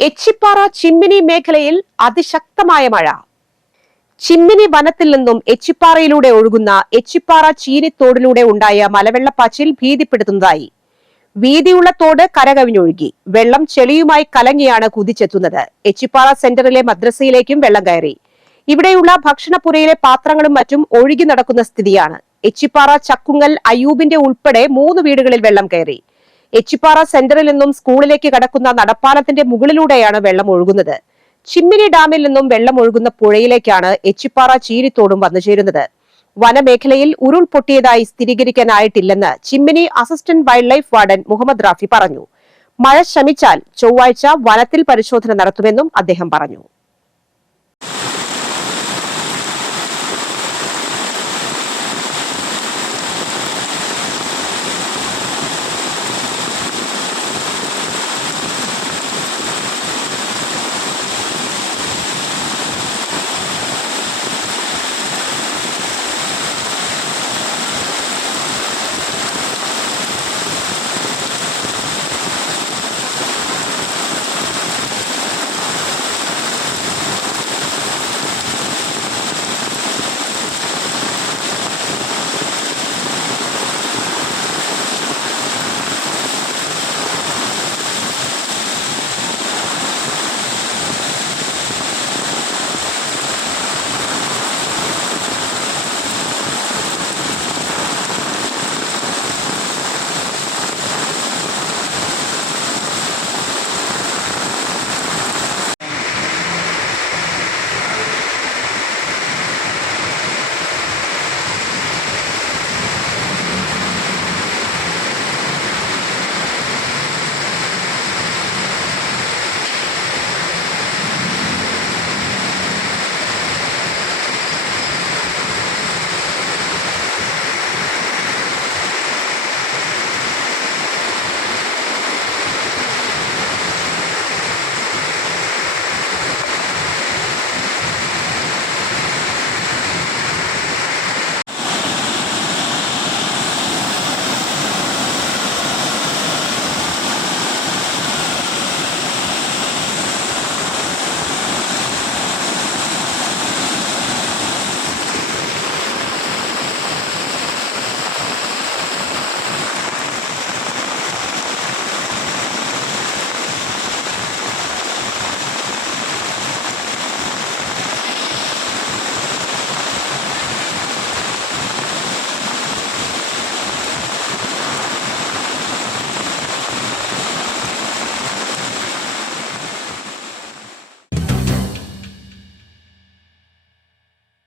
എച്ചിപ്പാറ ചിമ്മിനി മേഖലയിൽ അതിശക്തമായ മഴ. ചിമ്മിനി വനത്തിൽ നിന്നും എച്ചിപ്പാറയിലൂടെ ഒഴുകുന്ന എച്ചിപ്പാറ ചീനിത്തോടിലൂടെ ഉണ്ടായ മലവെള്ളപ്പാച്ചിൽ ഭീതിപ്പെടുത്തുന്നതായി. വീതിയുള്ള തോട് കരകവിഞ്ഞൊഴുകി. വെള്ളം ചെളിയുമായി കലങ്ങിയാണ് കുതിച്ചെത്തുന്നത്. എച്ചിപ്പാറ സെന്ററിലെ മദ്രസയിലേക്കും വെള്ളം കയറി. ഇവിടെയുള്ള ഭക്ഷണപ്പുരയിലെ പാത്രങ്ങളും മറ്റും ഒഴുകി നടക്കുന്ന സ്ഥിതിയാണ്. എച്ചിപ്പാറ ചക്കുങ്ങൽ അയ്യൂബിന്റെ ഉൾപ്പെടെ 3 വീടുകളിൽ വെള്ളം കയറി. എച്ചിപ്പാറ സെന്ററിൽ നിന്നും സ്കൂളിലേക്ക് കടക്കുന്ന നടപ്പാലത്തിന്റെ മുകളിലൂടെയാണ് വെള്ളം ഒഴുകുന്നത്. ചിമ്മിനി ഡാമിൽ നിന്നും വെള്ളം ഒഴുകുന്ന പുഴയിലേക്കാണ് എച്ചിപ്പാറ ചീനിത്തോടും വന്നുചേരുന്നത്. വനമേഖലയിൽ ഉരുൾപൊട്ടിയതായി സ്ഥിരീകരിക്കാനായിട്ടില്ലെന്ന് Chimmini assistant wildlife warden Muhammad Rafi പറഞ്ഞു. മഴ ശമിച്ചാൽ ചൊവ്വാഴ്ച വനത്തിൽ പരിശോധന നടത്തുമെന്നും അദ്ദേഹം പറഞ്ഞു.